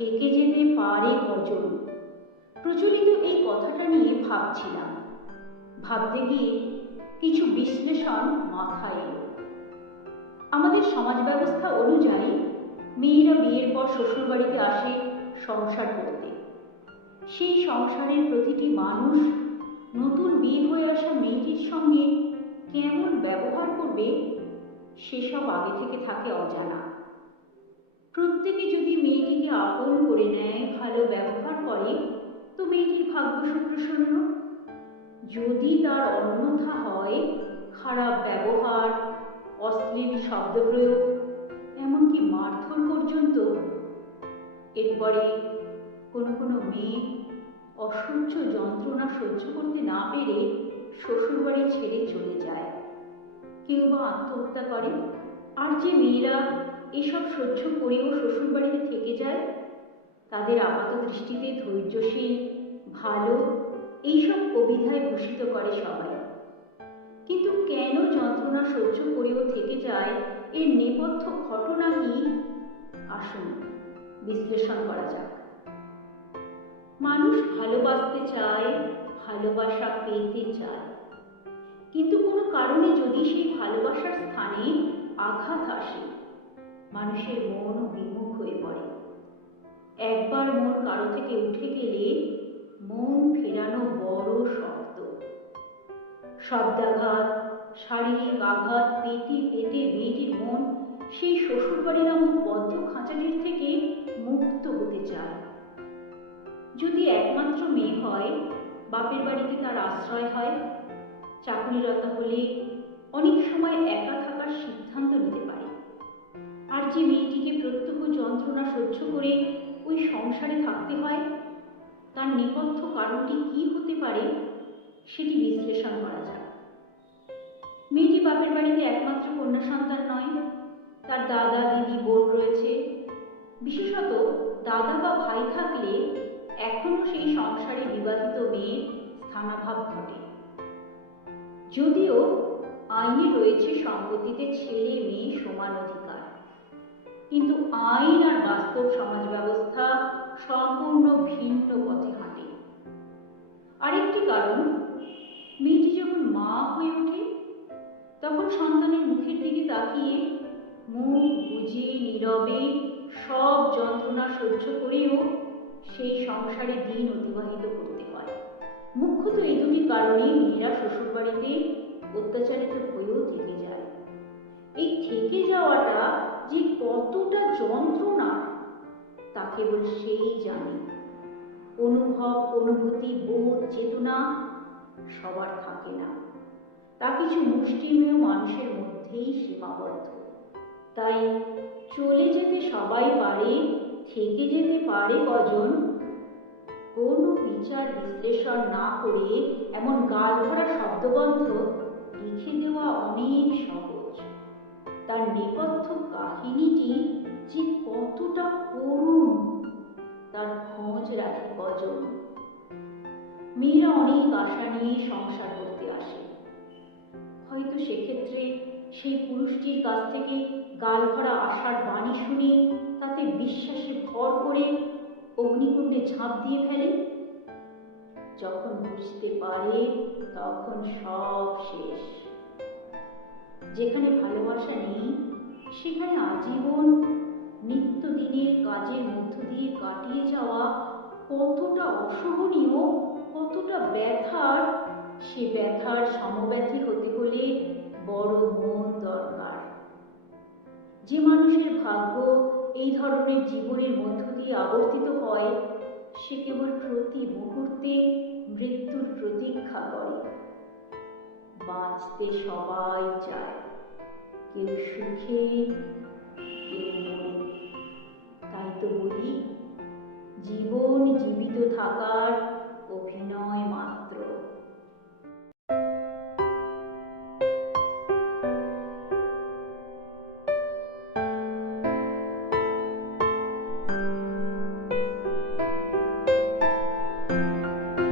থেকে যেতে পারে কজন? প্রচলিত এই কথাটা নিয়ে ভাবছিলাম। ভাবতে গিয়ে কিছু বিশ্লেষণ মাথায় এলো। আমাদের সমাজ ব্যবস্থা অনুযায়ী মেয়েরা বিয়ের পর শ্বশুরবাড়িতে আসে সংসার করতে। সেই সংসারের প্রতিটি মানুষ নতুন বিয়ে হয়ে আসা মেয়েটির সঙ্গে কেমন ব্যবহার করবে সেসব আগে থেকে থাকে অজানা। প্রত্যেকে যদি মেয়েটিকে আপন করে নেয়, ভালো ব্যবহার করে, তো মেয়েটির ভাগ্য সুপ্রসন্ন। যদি তার অন্যথা হয়, খারাপ ব্যবহার, অশ্লীল শব্দ প্রয়োগ, এমনকি মারধর পর্যন্ত, এরপরে কোনো মেয়ে অসহ্য যন্ত্রণা সহ্য করতে না পেরে শ্বশুরবাড়ি ছেড়ে চলে যায়। কেউ বা আত্মহত্যা করে। আর যে মেয়েরা এসব সহ্য করেও শ্বশুরবাড়িতে থেকে যায়, তাদের আপাত দৃষ্টিতে ধৈর্যশীল, ভালো, এইসব অভিধায় ভূষিত করে সবাই। কিন্তু কেন যন্ত্রণা সহ্য করেও থেকে যায়, এর নেপথ্য ঘটনা কি? আসুন বিশ্লেষণ করা যাক। মানুষ ভালোবাসতে চায়, ভালোবাসা পেতে চায়, কিন্তু কোনো কারণে যদি সেই ভালোবাসার স্থানে আঘাত আসে, মানুষের মনও বিমুখ হয়ে পড়ে। একবার মন কারো থেকে উঠে গেলে মন ফেরানো বড় শক্ত। শব্দাঘাত, শারীরিক আঘাত পেতে পেতে মেয়েটির মন সেই শ্বশুরবাড়ি নামক বদ্ধ খাঁচাটির থেকে মুক্ত হতে চায়। যদি একমাত্র মেয়ে হয়, বাপের বাড়িতে তার আশ্রয় হয়। চাকরিরত হলে অনেক সময় একা থাকার সিদ্ধান্ত নিতে পারে। আর যে মেয়েটিকে প্রত্যহ যন্ত্রণা সহ্য করে ওই সংসারে থাকতে হয়, তার নেপথ্য কারণটি কি হতে পারে সেটি বিশ্লেষণ করা যায়। মেয়েটি বাপের বাড়িতে একমাত্র কন্যা সন্তান নয়, তার দাদা, দিদি, বোন রয়েছে। বিশেষত দাদা বা ভাই থাকলে এখনো সেই সংসারে বিবাহিত মেয়ের স্থানাভাব ঘটে। যদিও আইনে রয়েছে সম্পত্তিতে ছেলে মেয়ে সমান অধিকার, কিন্তু আইন আর বাস্তব সমাজ ব্যবস্থা সম্পূর্ণ ভিন্ন পথে হাঁটে। আরেকটি কারণ, মেয়েটি যখন মা হয়ে ওঠে, তখন সন্তানের মুখের দিকে তাকিয়ে মুখ বুজে নীরবে সব যন্ত্রণা সহ্য করেও সেই সংসারে দিন অতিবাহিত করতে হয়। মুখ্যত এই দুটি কারণেই মেয়েরা শ্বশুরবাড়িতে অত্যাচারিত হয়েও থেকে যায়। এই থেকে যাওয়াটা যে কতটা যন্ত্রণা তা কেবল সেই জানে। অনুভব, অনুভূতি, বোধ, চেতনা সবার থাকে না। তা কিছু মুষ্টিমেয় মানুষের মধ্যেই সীমাবদ্ধ। তাই চলে যেতে সবাই পারে, থেকে যেতে পারে কজন? কোনো বিচার বিশ্লেষণ না করে এমন গাল ভরা শব্দবন্ধ লিখে দেওয়া অনেক সহজ। তার নেপথ্য কাহিনীটি যে কতটা করুণ তার খোঁজ রাখে কজন? মেয়েরা অনেক আশা নিয়ে সংসার করতে আসে। হয়তো সেক্ষেত্রে সেই পুরুষটির কাছ থেকে গাল ভরা আশার বাণী শুনে তাতে বিশ্বাসে ভর করে অগ্নিকুণ্ডে ঝাঁপ দিয়ে ফেলে। যখন বুঝতে পারে তখন সব শেষ। যেখানে ভালোবাসা নেই, সেখানে আজীবন নিত্যদিনের কাজের মধ্য দিয়ে কাটিয়ে যাওয়া কতটা অসহনীয়, কতটা ব্যথার, সে ব্যথার সমব্যথী হতে হলে বড় মন দরকার। যে মানুষের ভাগ্য এই ধরনের জীবনের মধ্য দিয়ে আবর্তিত হয়, সে কেবল প্রতি মুহূর্তে মৃত্যুর প্রতীক্ষা করে। বাঁচতে সবাই চায়, কেউ সুখে, কেউ মরে। তাই তো বলি, জীবন জীবিত থাকার অভিনয় মাত্র।